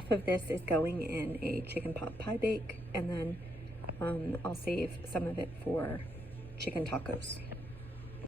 half of this is going in a chicken pot pie bake, and then I'll save some of it for chicken tacos.